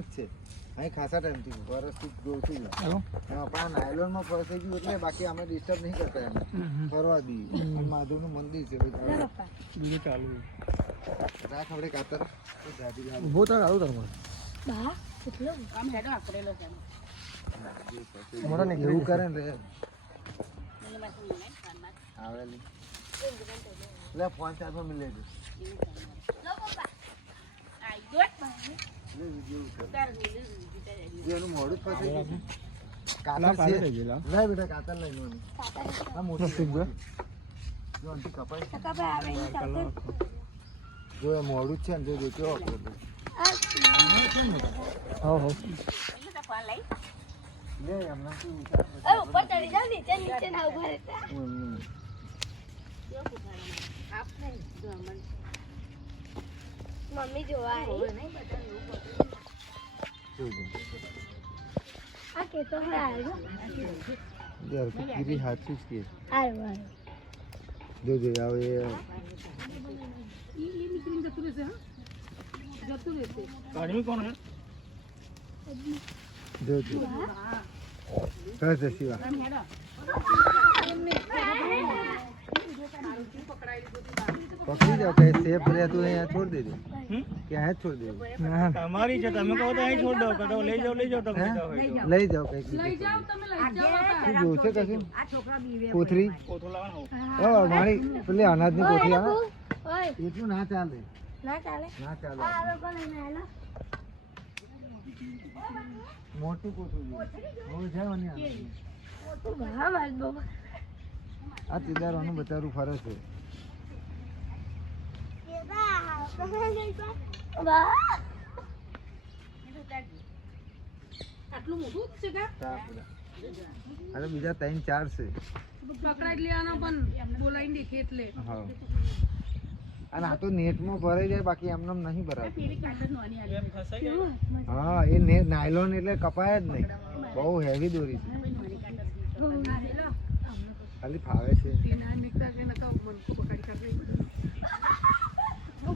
જ છે અહીં ખાસા ટાઈમથી વર્ષથી જોઉં છું પણ નાયલોનમાં ફસાઈ ગયું એટલે બાકી અમે ડિસ્ટર્બ નહીં કરતા એને ફરવા દઈએ અને માધવનું મંદિર છે બીજું ચાલુ રાખ આપણે કાતર ઉભો તો આવું તમારે મોટા ને એવું કરે ને આવેલી લે ફોન ચાર્જમાં મિલે છે એનું મોડું જ ફસાઈ ગયું કાતર છે લાય બેટા કાતર લઈ લો આ મોટું થઈ ગયું જો અંતિ કપાઈ જો એ મોડું જ છે ને જો કેવો હા હા લે હમણાં શું ઉપર ચડી જાવ નીચે ના ઉભા રહેતા મમ્મી જોવા આ કે તો હારું યાર કીરી હાચી છે હારું જો આવે ગાડી કોણ હે જો કઈ શિવા પકડી જાઓ કે સેફ રહ્યા તું અહીંયા છોડ દેજો કે અહીંયા છોડ દેજો તમારી છે તમે કહો તો અહીં છોડ દો કે લઈ જાઓ તમે લઈ જાઓ કઈક શું જોશે કશું કોથરી મારી પેલી અનાજની કોથરી આવે એટલું ના ચાલે ના ચાલે ના ચાલે આ લોકો લઈને આવેલા મોટું કોથરું હવે જાય ને હા માર બાબા આ તીદારોનું બચારું ફરે છે આટલું મોટું જ છે કા અરે બીજા 3-4 છે પકડાઈ લેવાના પણ બોલાઈને દેખે એટલે હા અને આ તો નેટમાં ભરાઈ જાય બાકી એમને નહીં ભરાતું હા એ નેટ નાયલોન એટલે કપાય જ નહીં બહુ હેવી દોરી છે ખાલી ફાવે છે તેના નીકળતા કે નકા મન કો પકડી કાઢે